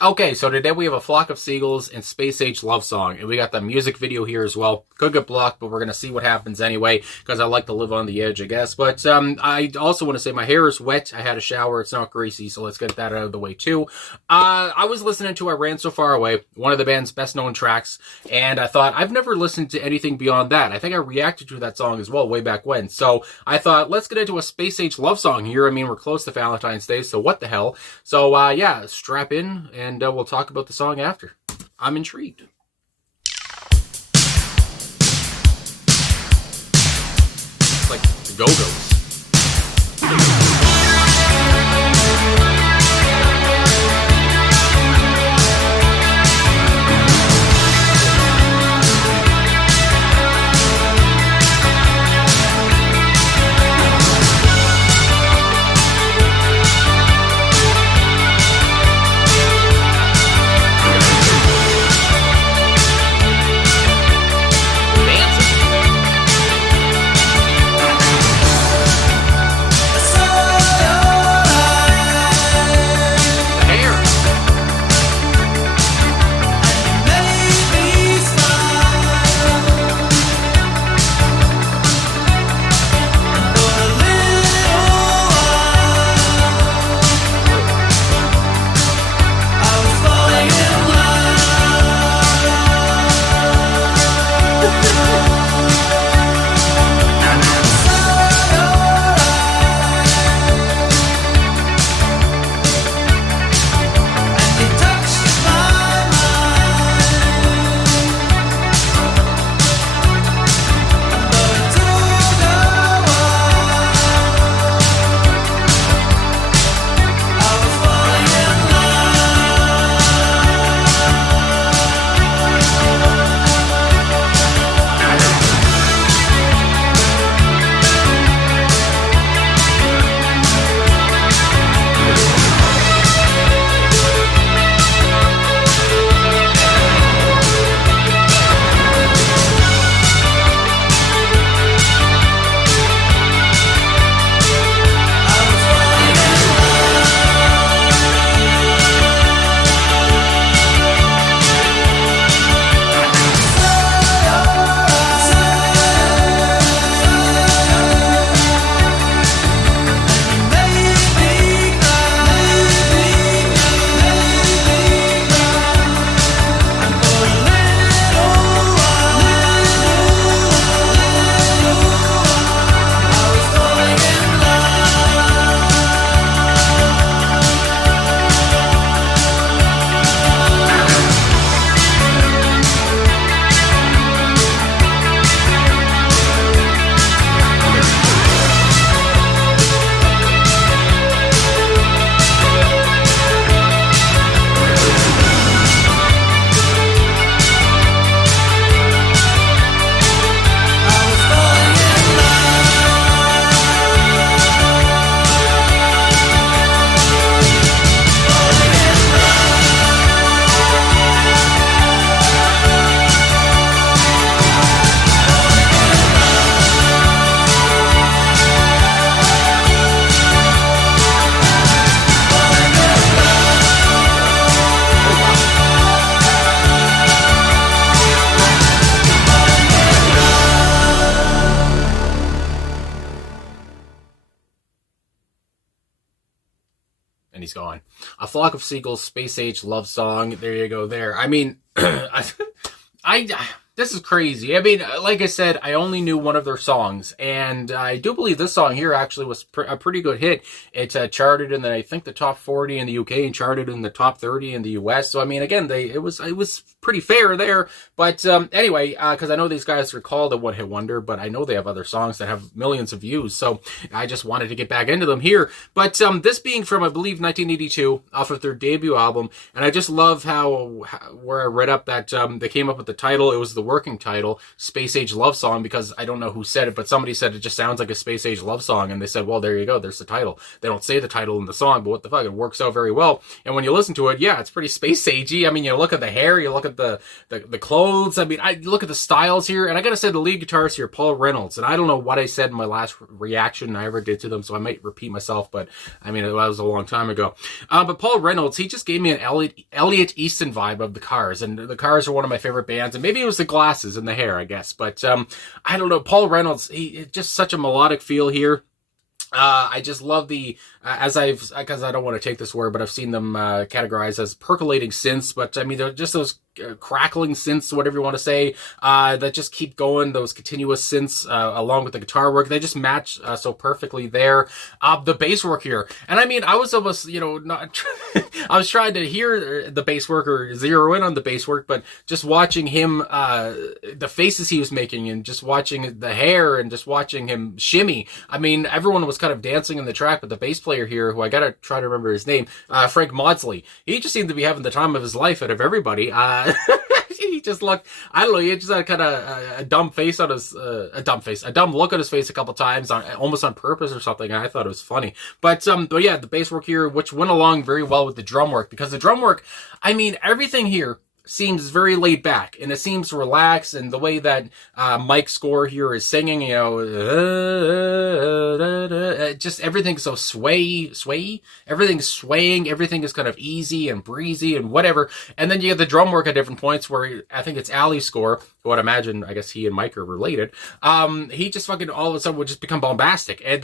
Okay, so today we have a flock of seagulls and space age love song, and we got the music video here as well. Could get blocked, but we're gonna see what happens anyway, because I like to live on the edge, I guess. But I also want to say my hair is wet. I had a shower; it's not greasy, so let's get that out of the way too. I was listening to "I Ran So Far Away," one of the band's best known tracks, and I thought I've never listened to anything beyond that. I think I reacted to that song as well way back when. So I thought let's get into a space age love song here. I mean, we're close to Valentine's Day, so what the hell? So yeah, strap in and we'll talk about the song after. I'm intrigued. It's like the Go-Go's. And he's gone. A Flock of Seagulls, space age love song. There you go. There. I mean, I this is crazy. I mean, like I said, I only knew one of their songs, and I do believe this song here actually was a pretty good hit. It charted in I think the top 40 in the UK and charted in the top 30 in the US. So I mean, again, it was pretty fair there. But anyway, because I know these guys are called a one-hit wonder, but I know they have other songs that have millions of views. So I just wanted to get back into them here. But this being from, I believe, 1982, off of their debut album, and I just love how where I read up that they came up with the title. It was the working title, Space Age Love Song, because I don't know who said it, but somebody said it just sounds like a Space Age love song, and they said, well, there you go, there's the title. They don't say the title in the song, but what the fuck, it works out very well. And when you listen to it, yeah, it's pretty Space Agey. I mean, you look at the hair, you look at the clothes, I mean, I look at the styles here, and I gotta say the lead guitarist here, Paul Reynolds, and I don't know what I said in my last reaction I ever did to them, so I might repeat myself, but I mean, it was a long time ago. But Paul Reynolds, he just gave me an Elliot Easton vibe of the Cars, and the Cars are one of my favorite bands, and maybe it was the glasses and the hair, I guess, but I don't know, Paul Reynolds, he just such a melodic feel here. I just love the, because I don't want to take this word, but I've seen them categorized as percolating synths, but I mean, they're just those crackling synths, whatever you want to say, that just keep going, those continuous synths, along with the guitar work, they just match so perfectly there. The bass work here, and I mean, I was almost, not, I was trying to hear the bass work or zero in on the bass work, but just watching him, the faces he was making, and just watching the hair, and just watching him shimmy, I mean, everyone was kind of dancing in the track, but the bass player here, who I gotta try to remember his name, Frank Maudsley, he just seemed to be having the time of his life out of everybody. He just looked, I don't know, he just had kind of a dumb face on his, a dumb look on his face a couple times, almost on purpose or something, and I thought it was funny. But yeah, the bass work here, which went along very well with the drum work, because the drum work, I mean, everything here seems very laid back, and it seems relaxed, and the way that Mike's score here is singing, just everything's so sway, everything's swaying, everything is kind of easy and breezy and whatever, and then you get the drum work at different points where I think it's Ali's score, who I'd imagine, I guess he and Mike are related, he just fucking all of a sudden would just become bombastic, and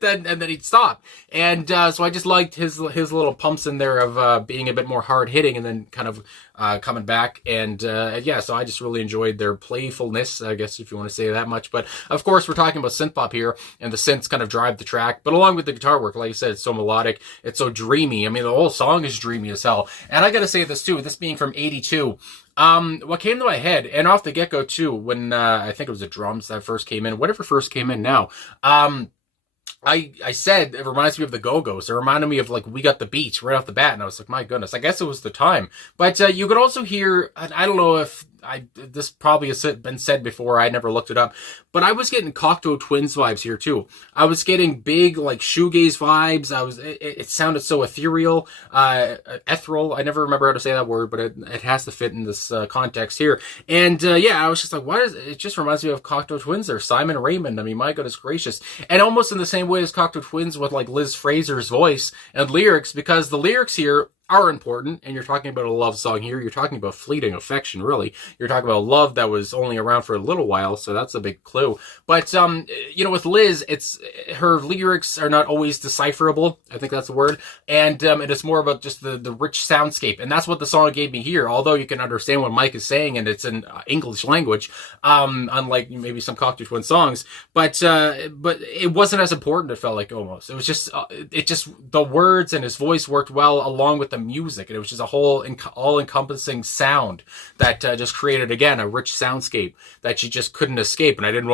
then he'd stop, and so I just liked his little pumps in there of being a bit more hard hitting, and then kind of coming back, and yeah, so I just really enjoyed their playfulness, I guess, if you want to say that much. But of course, we're talking about synth pop here, and the synths kind of drive the track, but along with the guitar work, like I said, it's so melodic, it's so dreamy. I mean, the whole song is dreamy as hell. And I gotta say this too, this being from 82, what came to my head, and off the get-go too, when I think it was the drums that first came in, whatever first came in now, I said it reminds me of the Go-Go's. It reminded me of, like, We Got the Beach right off the bat, and I was like, my goodness, I guess it was the time. But you could also hear, I don't know if this probably has been said before, I never looked it up, but I was getting Cocteau Twins vibes here too. I was getting big, like, shoegaze vibes. It sounded so ethereal, ethereal. I never remember how to say that word, but it has to fit in this context here. And yeah, I was just like, it just reminds me of Cocteau Twins there, Simon Raymond. I mean, my goodness gracious. And almost in the same way as Cocteau Twins with, like, Liz Fraser's voice and lyrics, because the lyrics here are important, and you're talking about a love song here. You're talking about fleeting affection, really. You're talking about love that was only around for a little while, so that's a big clue. But, with Liz, her lyrics are not always decipherable. I think that's the word. And it is more about just the rich soundscape, and that's what the song gave me here. Although you can understand what Mike is saying, and it's in English language, unlike maybe some Cocteau Twin songs. But it wasn't as important, it felt like, almost. It was just, the words and his voice worked well along with the music, and it was just a whole all-encompassing sound that just created, again, a rich soundscape that you just couldn't escape. And I didn't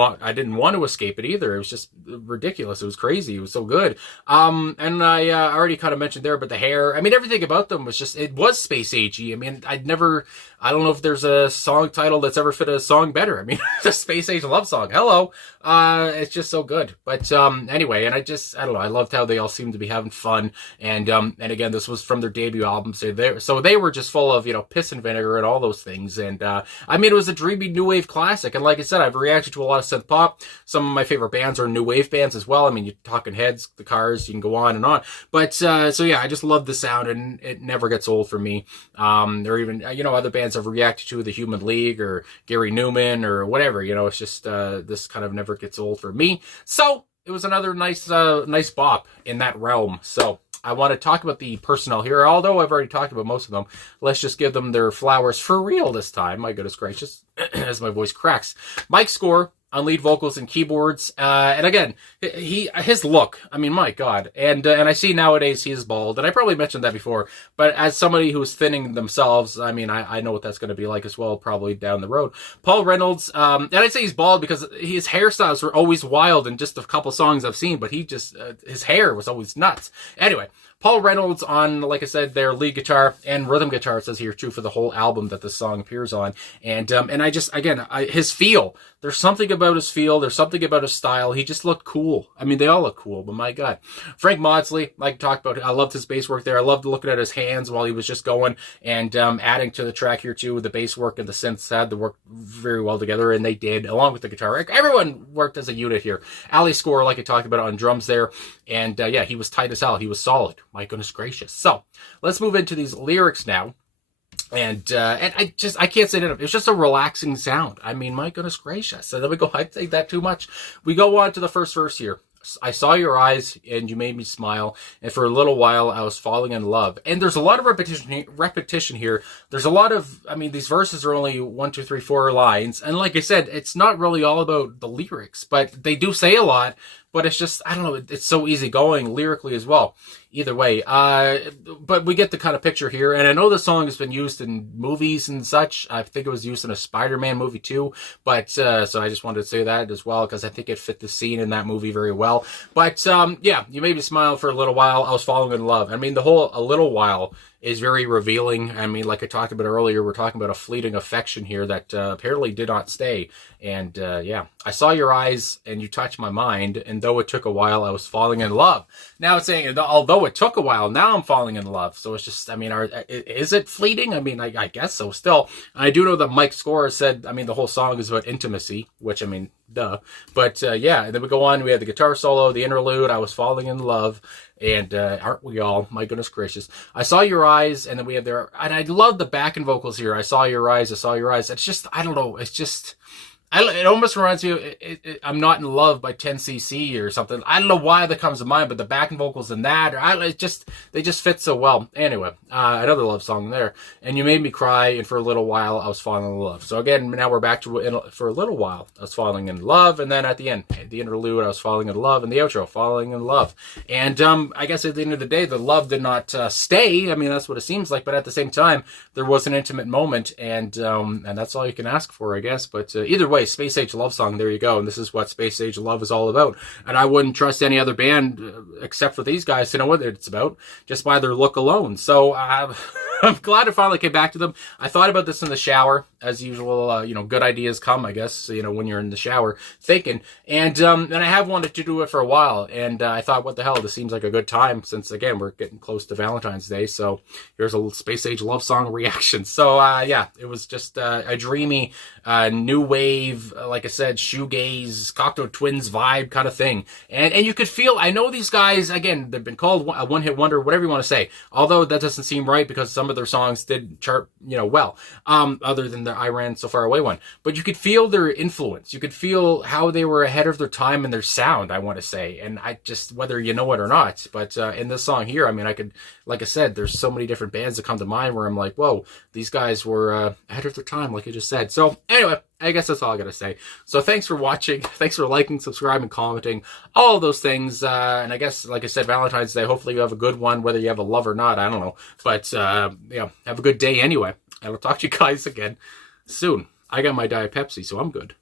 want to escape it either. It was just ridiculous. It was crazy. It was so good. And I already kind of mentioned there, but the hair, I mean, everything about them was just, it was space agey. I mean, I don't know if there's a song title that's ever fit a song better. I mean, the space age love song. Hello. It's just so good. But anyway, and I don't know. I loved how they all seemed to be having fun. And again, this was from their debut album. So they were just full of, piss and vinegar and all those things. And I mean, it was a dreamy new wave classic. And like I said, I've reacted to a lot of synth pop. Some of my favorite bands are new wave bands as well. I mean, you're talking Heads, The Cars, you can go on and on. But so yeah, I just love the sound, and it never gets old for me. Or even, other bands I've reacted to, The Human League or Gary Newman or whatever, it's just this kind of never gets old for me. So it was another nice bop in that realm. So I want to talk about the personnel here, although I've already talked about most of them. Let's just give them their flowers for real this time. My goodness gracious, as my voice cracks. Mike's score on lead vocals and keyboards, and again, his look, I mean, my God, and I see nowadays he is bald, and I probably mentioned that before, but as somebody who's thinning themselves, I mean, I know what that's going to be like as well, probably down the road. Paul Reynolds, and I'd say he's bald because his hairstyles were always wild in just a couple songs I've seen, but he just, his hair was always nuts. Anyway, Paul Reynolds on, like I said, their lead guitar and rhythm guitar, it says here too, for the whole album that this song appears on. And I just, again, his feel, there's something about his feel, there's something about his style. He just looked cool. I mean, they all look cool, but my God. Frank Maudsley, like I talked about, I loved his bass work there. I loved looking at his hands while he was just going, and adding to the track here too, the bass work and the synths had to work very well together, and they did, along with the guitar. Everyone worked as a unit here. Ali Score, like I talked about, on drums there, and yeah, he was tight as hell. He was solid. My goodness gracious. So let's move into these lyrics now. And I can't say it enough. It's just a relaxing sound. I mean, my goodness gracious. So then we go, I take that too much. We go on to the first verse here. I saw your eyes and you made me smile, and for a little while I was falling in love. And there's a lot of repetition here. There's a lot of, I mean, these verses are only 1, 2, 3, 4 lines. And like I said, it's not really all about the lyrics, but they do say a lot. But it's just, I don't know, it's so easygoing lyrically as well. Either way. But we get the kind of picture here. And I know the song has been used in movies and such. I think it was used in a Spider-Man movie too. But, so I just wanted to say that as well, because I think it fit the scene in that movie very well. But, yeah, you made me smile for a little while. I was falling in love. I mean, the whole a little while is very revealing. I mean, like I talked about earlier, we're talking about a fleeting affection here that apparently did not stay. And yeah, I saw your eyes and you touched my mind, and though it took a while, I was falling in love. Now it's saying, although it took a while, now I'm falling in love. So it's just, I mean, is it fleeting? I mean, I guess so still. I do know that Mike Score said, I mean, the whole song is about intimacy, which, I mean, duh. But yeah, and then we go on, we had the guitar solo, the interlude, I was falling in love. And aren't we all? My goodness gracious. I saw your eyes, and then we have there, and I love the backing vocals here. I saw your eyes, I saw your eyes. It's just, I don't know, it's just, it almost reminds me of I'm Not in Love by 10cc or something. I don't know why that comes to mind, but the backing vocals in that, they just fit so well. Anyway, another love song there. And you made me cry, and for a little while, I was falling in love. So again, now we're back to, for a little while, I was falling in love, and then at the end, the interlude, I was falling in love, and the outro, falling in love. And I guess at the end of the day, the love did not stay. I mean, that's what it seems like, but at the same time, there was an intimate moment, and that's all you can ask for, I guess. But either way, Space Age Love Song, there you go. And this is what Space Age Love is all about. And I wouldn't trust any other band except for these guys to know what it's about just by their look alone. So I'm glad it finally came back to them. I thought about this in the shower, as usual. You know, good ideas come, I guess, you know, when you're in the shower thinking. And I have wanted to do it for a while. And I thought, what the hell, this seems like a good time since, again, we're getting close to Valentine's Day. So here's a little Space Age Love Song reaction. So yeah, it was just a dreamy, new wave, like I said, shoegaze, Cocteau Twins vibe kind of thing. And you could feel, I know these guys, again, they've been called a one-hit wonder, whatever you want to say. Although that doesn't seem right because some of their songs did chart, you know, well, other than the I Ran So Far Away one. But you could feel their influence. You could feel how they were ahead of their time in their sound, I want to say. And I just, whether you know it or not, but in this song here, I mean, I could, like I said, there's so many different bands that come to mind where I'm like, whoa, these guys were ahead of their time, like I just said. So anyway, I guess that's all I gotta say. So thanks for watching. Thanks for liking, subscribing, commenting, all of those things. And I guess, like I said, Valentine's Day, hopefully you have a good one, whether you have a love or not, I don't know. But, yeah, have a good day anyway. I will talk to you guys again soon. I got my Diet Pepsi, so I'm good.